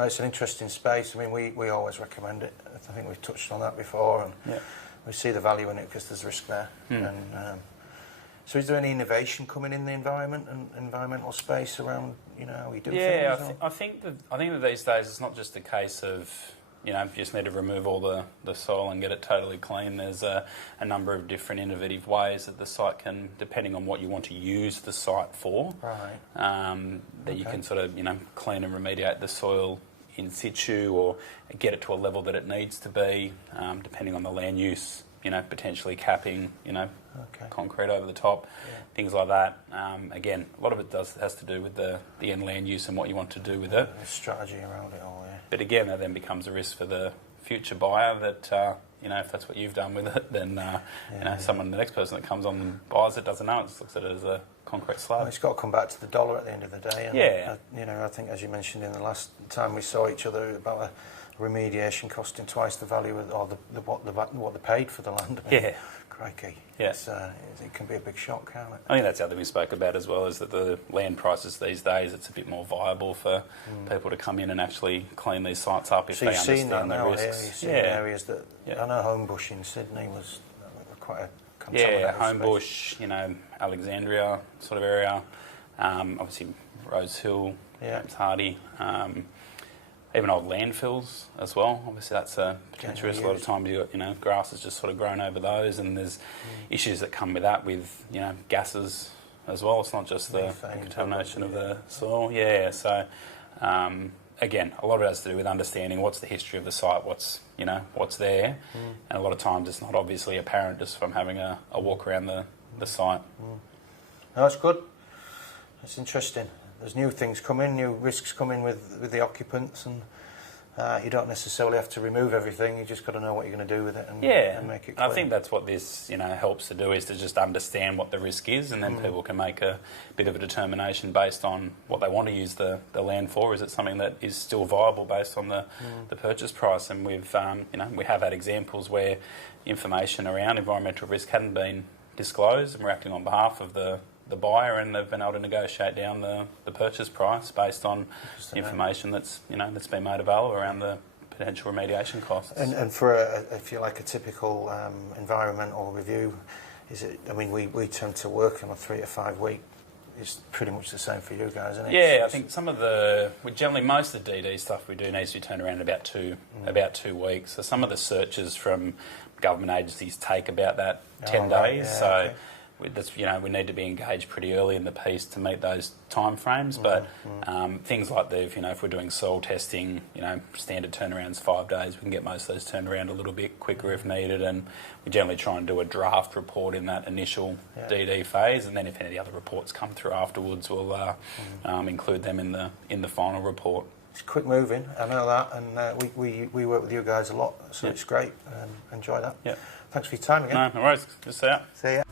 No, it's an interesting space. I mean, we always recommend it. I think we've touched on that before, and we see the value in it because there's risk there. And so, is there any innovation coming in the environment and environmental space around, how we do things? Yeah, I think that these days it's not just a case of you just need to remove all the soil and get it totally clean. There's a number of different innovative ways that the site can, depending on what you want to use the site for, that you can sort of clean and remediate the soil in situ or get it to a level that it needs to be, depending on the land use. Potentially capping, concrete over the top, things like that. Again, a lot of it has to do with the end land use and what you want to do with it. The strategy around it all, But again, that then becomes a risk for the future buyer that, if that's what you've done with it, then, the next person that comes on and buys it doesn't know it, just looks at it as a concrete slab. Well, it's got to come back to the dollar at the end of the day. And I think, as you mentioned in the last time we saw each other, about a remediation costing twice the value of what they paid for the land. Crikey. It can be a big shock, can't it? I think that's the other thing we spoke about as well, is that the land prices these days, it's a bit more viable for people to come in and actually clean these sites up if they understand the risks. You've seen areas that I know Homebush in Sydney was quite a contaminated Homebush, Alexandria sort of area, obviously Rose Hill, James Hardy. Even old landfills as well. Obviously, that's a potential risk. A lot of times, you've got, grass has just sort of grown over those, and there's issues that come with that, with, gases as well. It's not just the contamination of the soil. So, again, a lot of it has to do with understanding what's the history of the site, what's there, and a lot of times it's not obviously apparent just from having a walk around the site. No, that's good. It's interesting. There's new things coming, new risks coming with the occupants, and you don't necessarily have to remove everything. You just got to know what you're going to do with it and make it clear. I think that's what this helps to do, is to just understand what the risk is, and then people can make a bit of a determination based on what they want to use the land for. Is it something that is still viable based on the purchase price? And we've we have had examples where information around environmental risk hadn't been disclosed, and we're acting on behalf of the buyer, and they've been able to negotiate down the purchase price based on information that's that's been made available around the potential remediation costs. And for if you like a typical environmental review, is it? I mean, we tend to work on a 3 to 5 week. It's pretty much the same for you guys, isn't it? Yeah, I think most of the DD stuff we do needs to be turned around in about 2 weeks. So some of the searches from government agencies take about that 10 days. We need to be engaged pretty early in the piece to meet those time frames. But things like if we're doing soil testing, standard turnaround's 5 days. We can get most of those turned around a little bit quicker if needed, and we generally try and do a draft report in that initial DD phase, and then if any of the other reports come through afterwards, we'll include them in the final report. It's quick moving, I know that, and we work with you guys a lot, so it's great. Enjoy that. Yeah. Thanks for your time again. No worries. Just see ya. See ya.